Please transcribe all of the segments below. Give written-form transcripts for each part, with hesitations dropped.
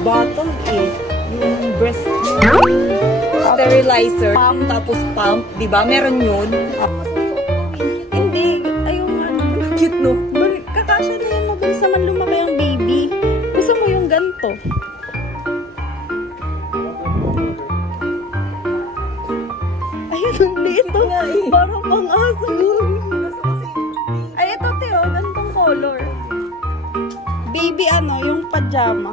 bottle eh. Yung breast sterilizer, pump, tapos pump, di ba? Meron yun. Hindi, ayun ano, cute no? Kakasya na yung mabilis naman lumaki ang baby. Gusto mo yung ganito? Ayun, ang liit to nga eh. Parang pang-aso. Ay, ito Teo, ganitong color. Baby ano, yung pajama.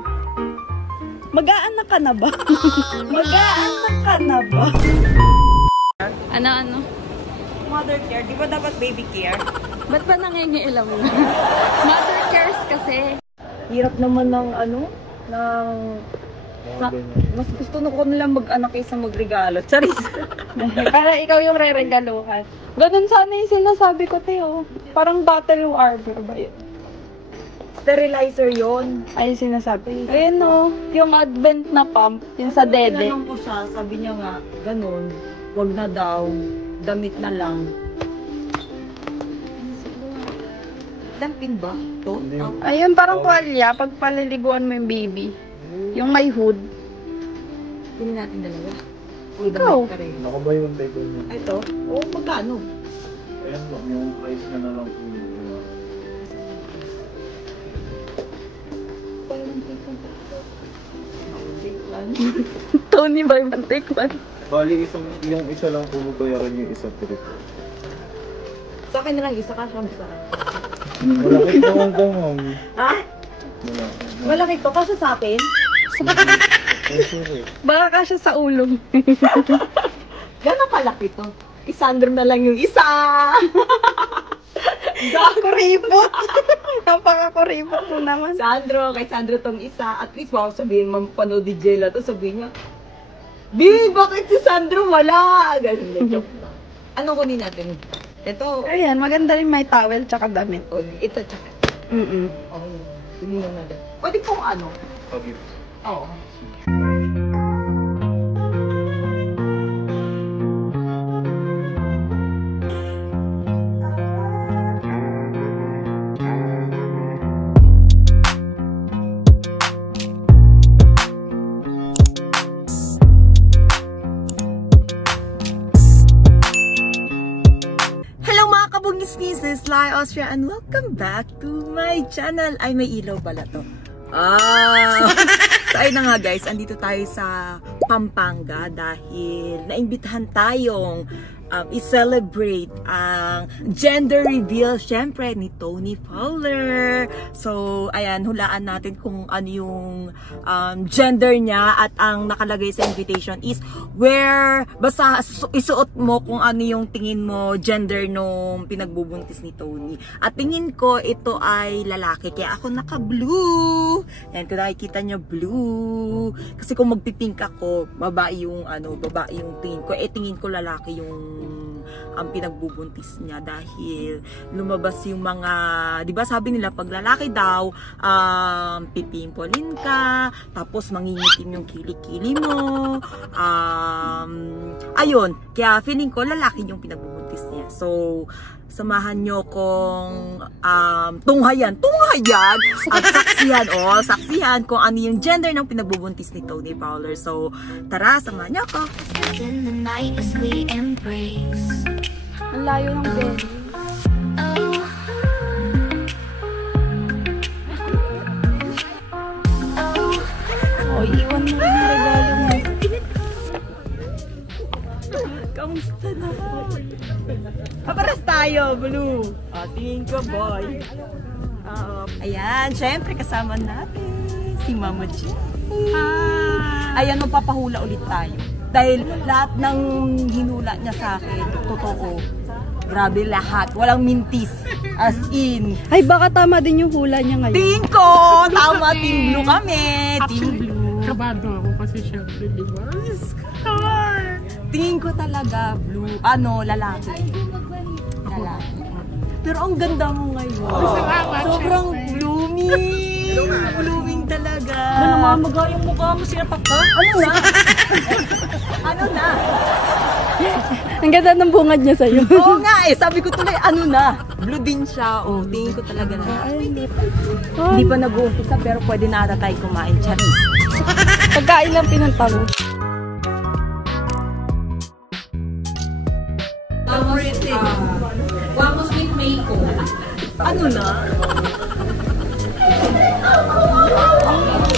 Mag-aanak ka na ba? Mag-aanak ka na ba? Ano? Mother care, di ba dapat baby care? Ba't ba nangingialam na? Mother cares kasi. Hirap naman ng ano, mas gusto na ko nilang mag-anak kaysa magregalo. Charis! Para ikaw yung re-regaluhan. Ganun sana yung sinasabi ko, Teo. Parang battle warfare ba yun? Sterilizer yon. Ay, sinasabi. Ayun o, yung advent na pump, yung sa dede. Tinanong ko siya, sabi niya nga, ganun, wag na daw, damit na lang. Dampin ba? To? Ayun, parang tuwalya, pag paliliguan mo yung baby. Yung may hood. Pili natin dalawa. Ikaw. Nakabay yung table niya. Ito? Oo, magkano? Ayan lang, yung price niya na lang. Tony by Mantikman. Bali, yung isa lang po bayaran yung isa trip. Sa akin na lang isa ka siya masarap. Malaki naman ka, ma'am. Ha? Malaki to, kasi sa akin? Baka kasya sa ulong. Gano'ng kalaki to? Isandro na lang yung isa! Kuripot! Napaka-kuripot mo naman. Sandro, kay Sandro tong isa. At least, wow, sabihin mo, panood ni Jella to, sabihin niya, Bi, bakit si Sandro wala? Ganun na joke lang. Anong kunin natin? Ito. Ayan, maganda rin may towel tsaka damit. O, ito, tsaka. Okay. Kunin na natin. Pwede pong ano? Okay. Oo. This is Lai Austria and welcome back to my channel. Ay, may ilaw pala to. So, ayun na nga guys, andito tayo sa Pampanga dahil naimbitahan tayong i-celebrate ang gender reveal syempre ni Tony Fowler. So, ayan, hulaan natin kung ano yung gender niya at ang nakalagay sa invitation is where, basta isuot mo kung ano yung tingin mo gender nung pinagbubuntis ni Tony. At tingin ko ito ay lalaki, kaya ako naka-blue. Ayan, kung nakikita nyo, blue. Kasi kung magpipink ako, babae yung tingin ko. Tingin ko lalaki yung ang pinagbubuntis niya dahil lumabas yung mga, di ba sabi nila pag lalaki daw, pipimpolin ka, tapos mangingitim yung kilikili mo, ayun, kaya feeling ko lalaki yung pinagbubuntis niya. So, samahan nyo kong tunghayan at saksihan kung ano yung gender ng pinagbubuntis ni Tony Fowler. So, tara, samahan nyo ako. Ang layo ng belly. Oh, iwan mo rin yung regalo mo. Kamusta na? Paparas tayo, Blue. Tingin ko, boy. Ayan, syempre kasama natin si Mama G. Ayan, magpapahula ulit tayo. Dahil lahat ng hinula niya sa akin, totoo. Grabe lahat. Walang mintis. As in. Ay, baka tama din yung hula niya ngayon. Tingin ko! Tama, Team Blue kami. Team Blue. Kabado ako kasi syempre, di ba? Tingin ko talaga, Blue. Ano, lalaki. Lalaki. Pero ang ganda mo ngayon. Sobrang blooming. Blooming talaga. Namamaga yung mukha mo, sinapak ka? Ano na? Ano na? Ang ganda ng bungad niya sa'yo. Oo nga eh, sabi ko tuloy, ano na, blue din siya. Oh, tingin ko talaga na. Hindi pa nag-uumpisa pero pwede na ata tayo kumain. Charis. Pagkain lang pinunta mo. Vamos with Meiko. Ano na?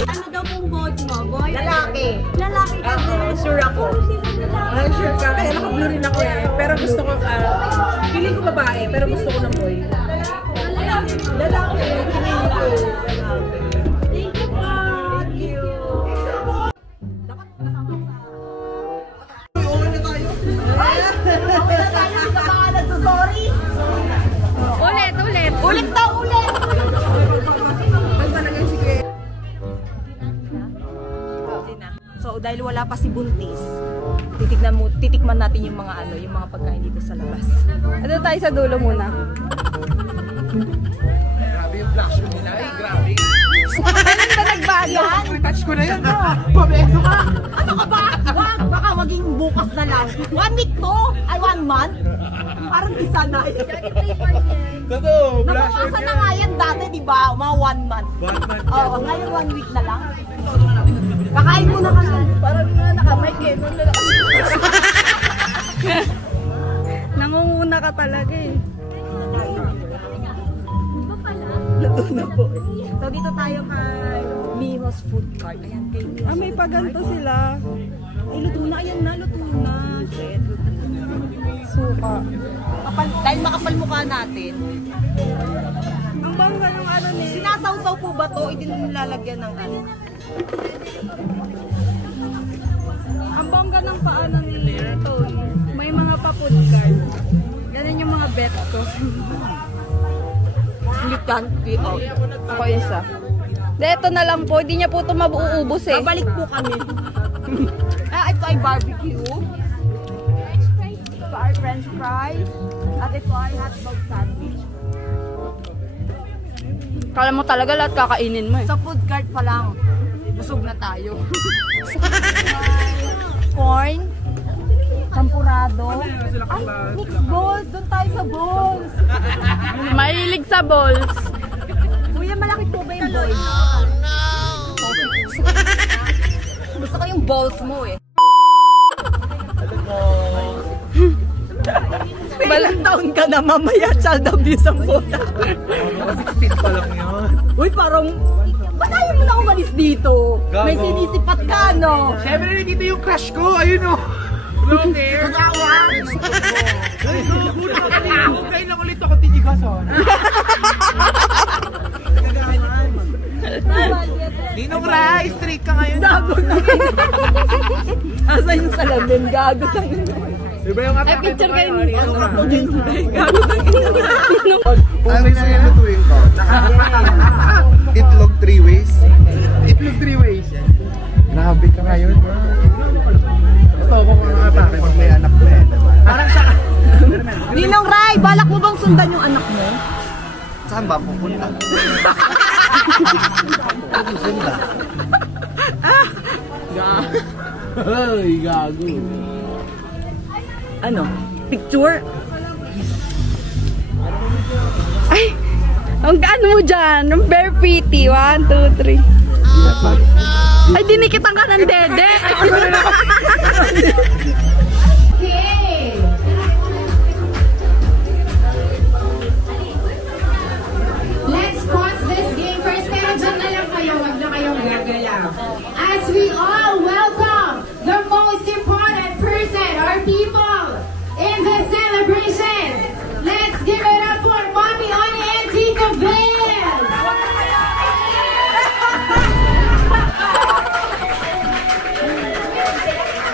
Ano daw pong vote mo? Boy? Lalaki. Lalaki ka din. Sure ako. Sure ka. Kaya naka-blue rin ako eh. Pero gusto ko, feeling ko babae, pero gusto ko ng boy. Lalaki. Lalaki. Thank you po. Thank you. Dapat kasama sa... Uwi na tayo. Ay! Uwi na tayo. Hindi ka baka nagsusorry. Ulit, ulit. Ulit daw, ulit! So, dahil wala pa si Buntis, titikman natin yung mga yung mga pagkain dito sa labas. Ano tayo sa dulo muna? Grabe yung flash nila. Ay, grabe. Kailan ka nagbago? Touch ko na yan. Pabeso ka. Ano ka ba? Wag, baka maging bukas na lang. 1 week to? Ay, 1 month? Parang isa na. Totoo. Nabawasan na nga yan dati, di ba? Mga 1 month. 1 month. Oo, ngayon 1 week na lang. Kakain mo na kasi. Parang nakamay kenon na lang. Nangunguna ka talaga eh. Luto na po. So, dito tayo kay Mihos Food Cart. Ayan, kay Mihos. May paganto sila. Ay, luto na. Ayan na, luto na. Shit, luto na. Suka. Dahil makapal mukha natin. Ang bangga ng ano ni... Sinasawsaw po ba to? Hindi nilalagyan ng ano. Ang bangga ng paano ni Tony. May mga pa-food cart. Ganun yung mga bet ko. Likanti out. Ako isa. Ito na lang po. Hindi niya po ito mabuubos eh. Babalik po kami. Ito ay barbecue. Ito ay french fries. At ito ay hotdog sandwich. Kala mo talaga lahat kakainin mo eh. Sa food cart pa lang. Busog na tayo. Corn. Champurado. Ay, mixed balls. Doon tayo sa balls. Mahilig sa balls. Kuya, malaki po ba yung balls? Gusto ko yung balls mo eh. Ilang taon ka na mamaya, child abuse ang puta. 16 pa lang yun. Uy, parang, ba't ayaw mo na umalis dito? May sinisipat ka, no? Siyempre, dito yung crush ko. Ayun o. Vlogger. Ay, muna ka kanina. Huwag lang ulit ako tinigason. Ninong Rai, straight ka ngayon. Gago na. Asa yung salamin? Gago na. Diba yung atake? Picture kayo ni Gago na. Ano yung lutuin ko? Itlog 3 ways. Itlog 3 ways. Grabe ka ngayon. Ito ako mga atake pag may anak mo eh. Parang sa... Ninong Rai, balak mo bang sundan yung anak mo? Saan ba pupunta? Pupunta. Ay, gago. Ano? Picture? Ay! Ang gaano mo dyan? Ang very pretty. 1, 2, 3. Ay, dinikitan ka ng dede. Let's pause this game first. Pero dyan na lang kayo. Huwag na kayong gagalaw. As we all welcome the most important person, our people, in this celebration. Let's give it up for Mommy Oni and Tito Vince.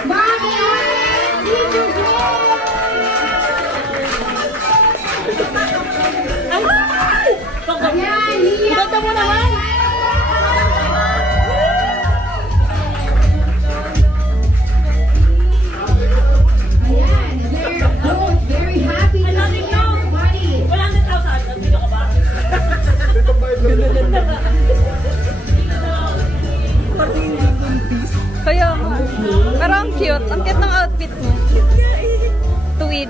Mommy Oni and Tito Vince. Ayan, Ganda mo naman! Ayan, they're both very happy to see everybody. 100,000. Dito ka ba? Kaya, pero ang cute. Ang cute ng outfit mo. David.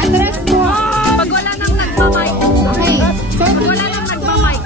Address mo. Pag wala nang nagmamay. Okay. Pag wala nang nagmamay.